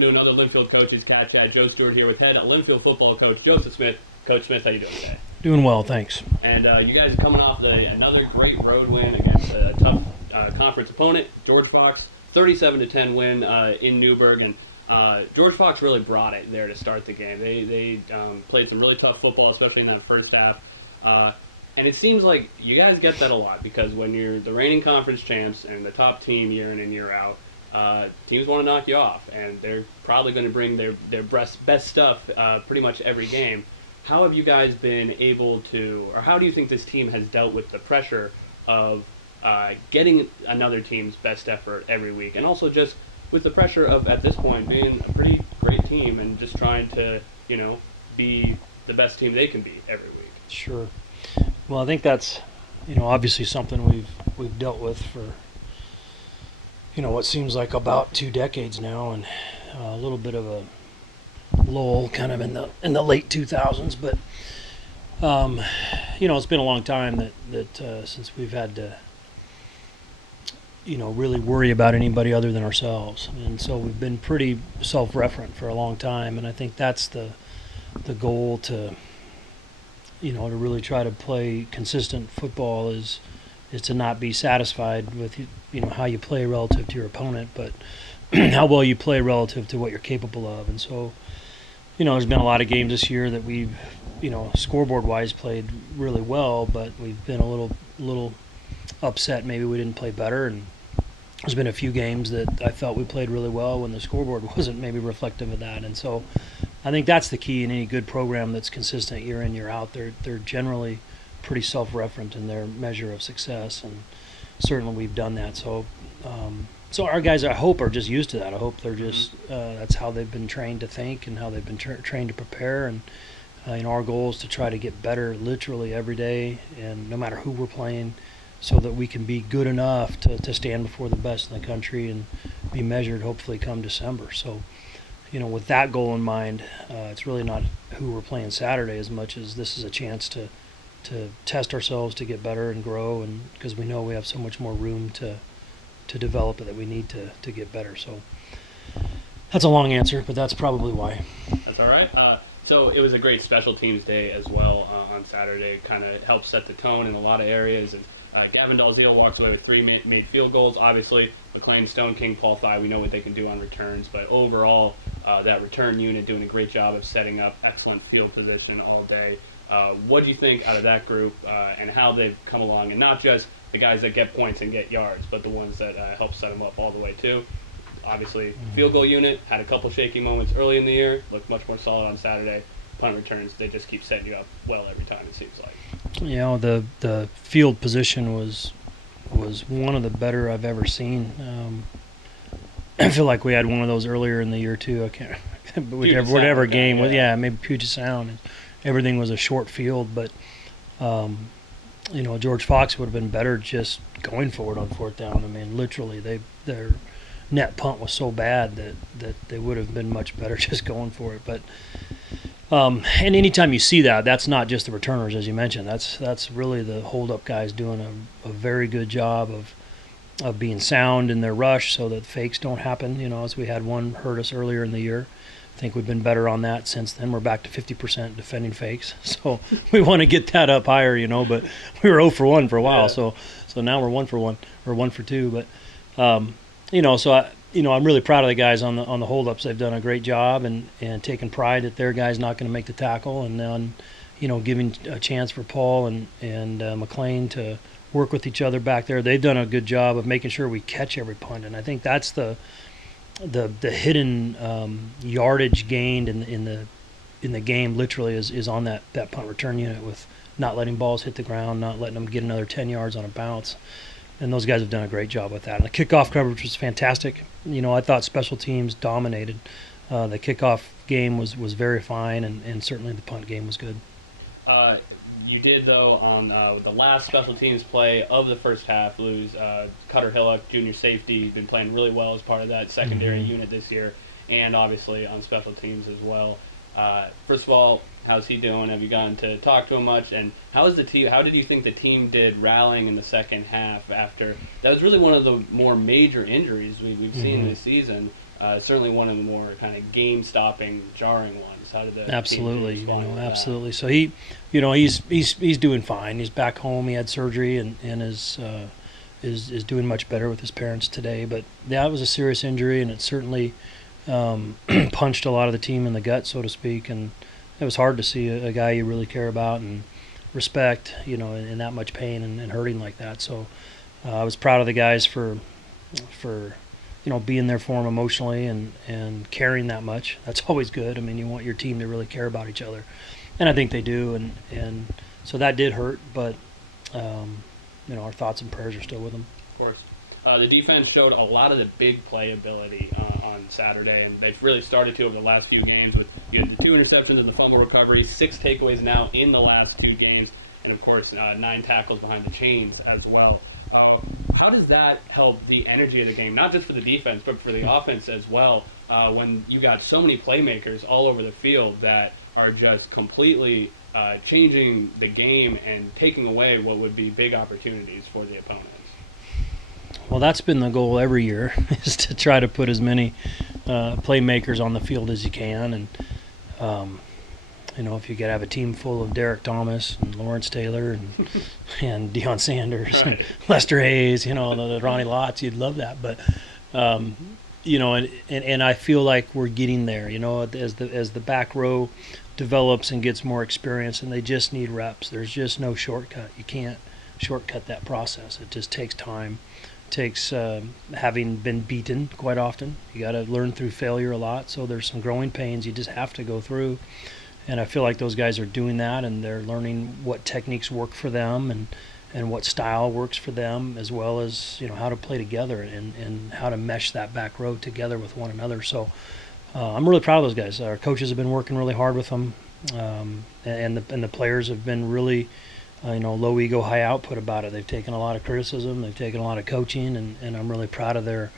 welcome to another Linfield Coaches CatChat. Joe Stewart here with head Linfield football coach Joseph Smith. Coach Smith, how you doing today? Doing well, thanks. And you guys are coming off another great road win against a tough conference opponent, George Fox. 37-10 win in Newburgh, and George Fox really brought it there to start the game. They played some really tough football, especially in that first half. And it seems like you guys get that a lot because when you're the reigning conference champs and the top team year in and year out, teams want to knock you off, and they're probably going to bring their best stuff pretty much every game. How have you guys been able to, or how do you think this team has dealt with the pressure of getting another team's best effort every week, and also just with the pressure of, at this point, being a pretty great team and just trying to, be the best team they can be every week? Sure. Well, I think that's, obviously something we've dealt with for, what seems like about 2 decades now, and a little bit of a lull kind of in the late 2000s, but it's been a long time that since we've had to really worry about anybody other than ourselves, and so we've been pretty self-referent for a long time, and I think that's the goal to to really try to play consistent football is to not be satisfied with how you play relative to your opponent, but how well you play relative to what you're capable of. And so there's been a lot of games this year that we've scoreboard-wise played really well, but we've been a little upset maybe we didn't play better, and there's been a few games that I felt we played really well when the scoreboard wasn't maybe reflective of that. And so I think that's the key in any good program that's consistent year in, year out. They're generally pretty self-referent in their measure of success, and certainly we've done that. So so our guys, I hope, are just used to that. I hope they're just that's how they've been trained to think and how they've been trained to prepare. And our goal is to try to get better literally every day, and no matter who we're playing, so that we can be good enough to stand before the best in the country and be measured hopefully come December. So with that goal in mind, it's really not who we're playing Saturday as much as this is a chance to test ourselves, to get better and grow, and because we know we have so much more room to develop it that we need to get better. So that's a long answer, but that's probably why. That's all right. So it was a great special teams day as well on Saturday. It kind of helped set the tone in a lot of areas. And Gavin Dalziel walks away with 3 made field goals. Obviously, McLean, Stone King, Paul Thye, we know what they can do on returns. But overall, that return unit doing a great job of setting up excellent field position all day. What do you think out of that group and how they've come along? And not just the guys that get points and get yards, but the ones that help set them up all the way too. Obviously, field goal unit had a couple shaky moments early in the year, looked much more solid on Saturday. Punt returns, they just keep setting you up well every time, it seems like. The field position was one of the better I've ever seen. I feel like we had one of those earlier in the year too. I can't whatever game was. Yeah, maybe Puget Sound. Everything was a short field, but George Fox would have been better just going for it on 4th down. I mean, literally, their net punt was so bad that they would have been much better just going for it. But and anytime you see that, that's not just the returners, as you mentioned. That's really the hold-up guys doing a very good job of being sound in their rush so that fakes don't happen. As we had one hurt us earlier in the year. I think we've been better on that since then. We're back to 50% defending fakes. So we want to get that up higher, but we were 0 for 1 for a while. Yeah. So now we're 1 for 1 or 1 for 2. But, I'm really proud of the guys on the hold-ups. They've done a great job and taking pride that their guy's not going to make the tackle, and then, giving a chance for Paul and McLean to work with each other back there. They've done a good job of making sure we catch every punt, and I think that's the hidden yardage gained in the game literally is on that punt return unit, with not letting balls hit the ground, not letting them get another 10 yards on a bounce. And those guys have done a great job with that. And the kickoff coverage was fantastic. I thought special teams dominated. The kickoff game was very fine, and certainly the punt game was good. You did, though, on the last special teams play of the first half, lose Cutter Hillock, junior safety, been playing really well as part of that secondary unit this year, and obviously on special teams as well. First of all, how's he doing? Have you gotten to talk to him much? And how did you think the team did rallying in the second half after that was really one of the more major injuries we've seen this season? certainly one of the more kind of game-stopping, jarring ones. How did the Absolutely, team respond to that? absolutely. So he's doing fine. He's back home. He had surgery and is doing much better with his parents today. But yeah, it was a serious injury, and it certainly punched a lot of the team in the gut, so to speak. And it was hard to see a guy you really care about and respect, in that much pain and hurting like that. So I was proud of the guys for being there for him emotionally and caring that much. That's always good. I mean, you want your team to really care about each other, and I think they do. And so that did hurt, but our thoughts and prayers are still with them. Of course. The defense showed a lot of the big play ability on Saturday, and they've really started to over the last few games. You had the 2 interceptions and the fumble recovery, 6 takeaways now in the last 2 games, and of course 9 tackles behind the chains as well. How does that help the energy of the game, not just for the defense, but for the offense as well, when you got so many playmakers all over the field that are just completely changing the game and taking away what would be big opportunities for the opponents? Well, that's been the goal every year, is to try to put as many playmakers on the field as you can. And, if you could have a team full of Derek Thomas and Lawrence Taylor and Deion Sanders and Lester Hayes, the Ronnie Lotts, you'd love that. But, and I feel like we're getting there, as the back row develops and gets more experience, and they just need reps. There's just no shortcut. You can't shortcut that process. It just takes time. Takes having been beaten quite often. You got to learn through failure a lot, so there's some growing pains you just have to go through, and I feel like those guys are doing that, and they're learning what techniques work for them and what style works for them, as well as how to play together and how to mesh that back row together with one another. So I'm really proud of those guys. Our coaches have been working really hard with them, and the players have been really low ego, high output about it. They've taken a lot of criticism, they've taken a lot of coaching, and I'm really proud of their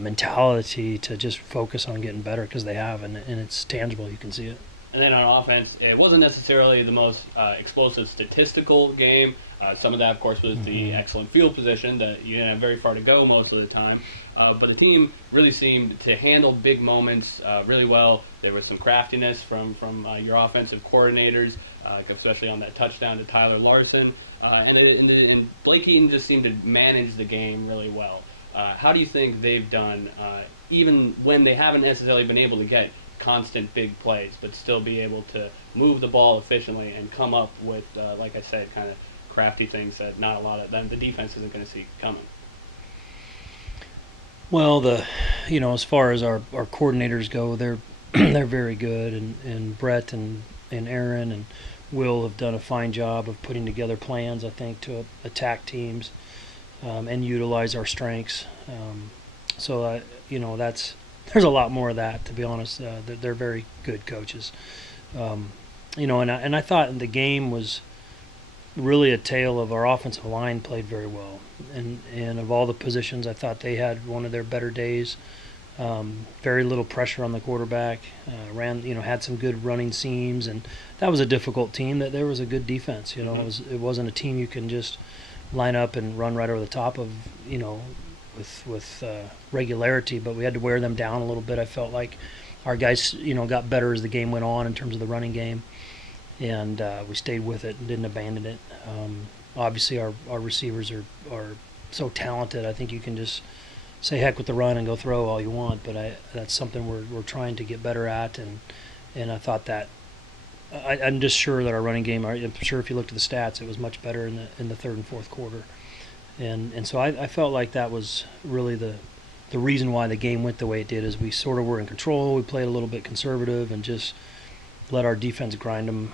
mentality to just focus on getting better, because they have, and it's tangible. You can see it. And then on offense, it wasn't necessarily the most explosive statistical game. Some of that, of course, was the excellent field position that you didn't have very far to go most of the time. But the team really seemed to handle big moments really well. There was some craftiness from your offensive coordinators, especially on that touchdown to Tyler Larson. And Blake Eaton just seemed to manage the game really well. How do you think they've done, even when they haven't necessarily been able to get constant big plays, but still be able to move the ball efficiently and come up with, like I said, kind of crafty things that not a lot of them the defense isn't going to see coming? Well, as far as our coordinators go, they're they're very good, and Brett and Aaron and Will have done a fine job of putting together plans, I think, to attack teams and utilize our strengths. So there's a lot more of that, to be honest. They're very good coaches. And I thought the game was really a tale of our offensive line played very well. And of all the positions, I thought they had one of their better days. Very little pressure on the quarterback. Had some good running seams, and that was a difficult team. That there was a good defense. It wasn't a team you can just line up and run right over the top of. With regularity, but we had to wear them down a little bit. I felt like our guys, got better as the game went on in terms of the running game, and we stayed with it and didn't abandon it. Obviously, our receivers are so talented. I think you can just say heck with the run and go throw all you want, but that's something we're trying to get better at, and I thought that I'm just sure that our running game. I'm sure if you looked at the stats, it was much better in the third and fourth quarter. And so I felt like that was really the reason why the game went the way it did, is we sort of were in control. We played a little bit conservative and just let our defense grind them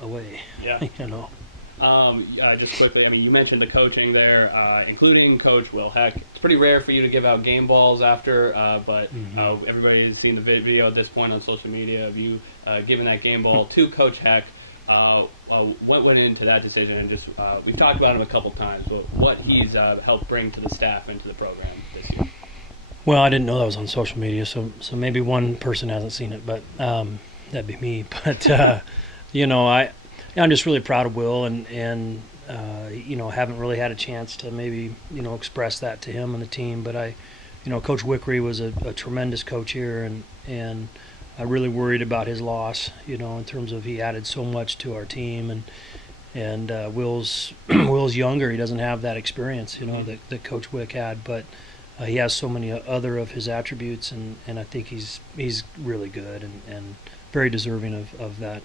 away. Yeah. Just quickly, you mentioned the coaching there, including Coach Will Heck. It's pretty rare for you to give out game balls after, but everybody has seen the video at this point on social media of you giving that game ball to Coach Heck. What went into that decision, and just we've talked about him a couple times, but what he's helped bring to the staff and to the program this year? Well, I didn't know that was on social media, so maybe one person hasn't seen it, but that'd be me. But I'm just really proud of Will, and haven't really had a chance to maybe express that to him and the team, but I Coach Wickery was a tremendous coach here, and I really worried about his loss, in terms of he added so much to our team, and Will's younger. He doesn't have that experience, that Coach Wick had, but he has so many other of his attributes, and I think he's really good and very deserving of that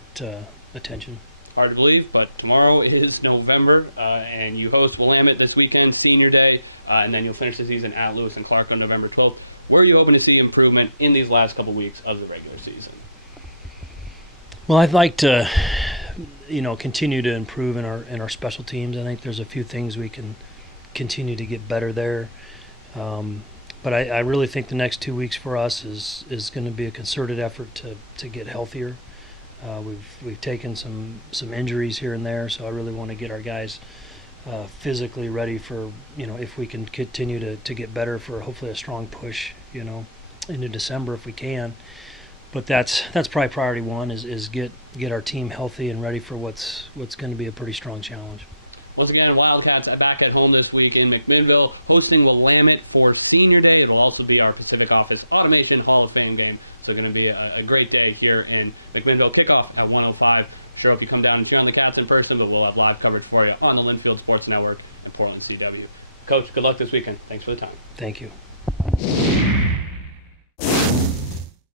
attention. Hard to believe, but tomorrow is November, and you host Willamette this weekend, Senior Day, and then you'll finish the season at Lewis and Clark on November 12th. Where are you hoping to see improvement in these last couple weeks of the regular season? Well, I'd like to, continue to improve in our special teams. I think there's a few things we can continue to get better there. But I really think the next 2 weeks for us is going to be a concerted effort to get healthier. We've taken some injuries here and there, so I really want to get our guys physically ready for, if we can continue to get better, for hopefully a strong push, into December if we can. But that's probably priority one is get our team healthy and ready for what's going to be a pretty strong challenge. Once again, Wildcats are back at home this week in McMinnville, hosting Willamette for Senior Day. It'll also be our Pacific Office Automation Hall of Fame game. So going to be a great day here in McMinnville. Kickoff at 1:05. Sure hope you come down and cheer on the Cats in person, but we'll have live coverage for you on the Linfield Sports Network and Portland CW. Coach, good luck this weekend. Thanks for the time. Thank you.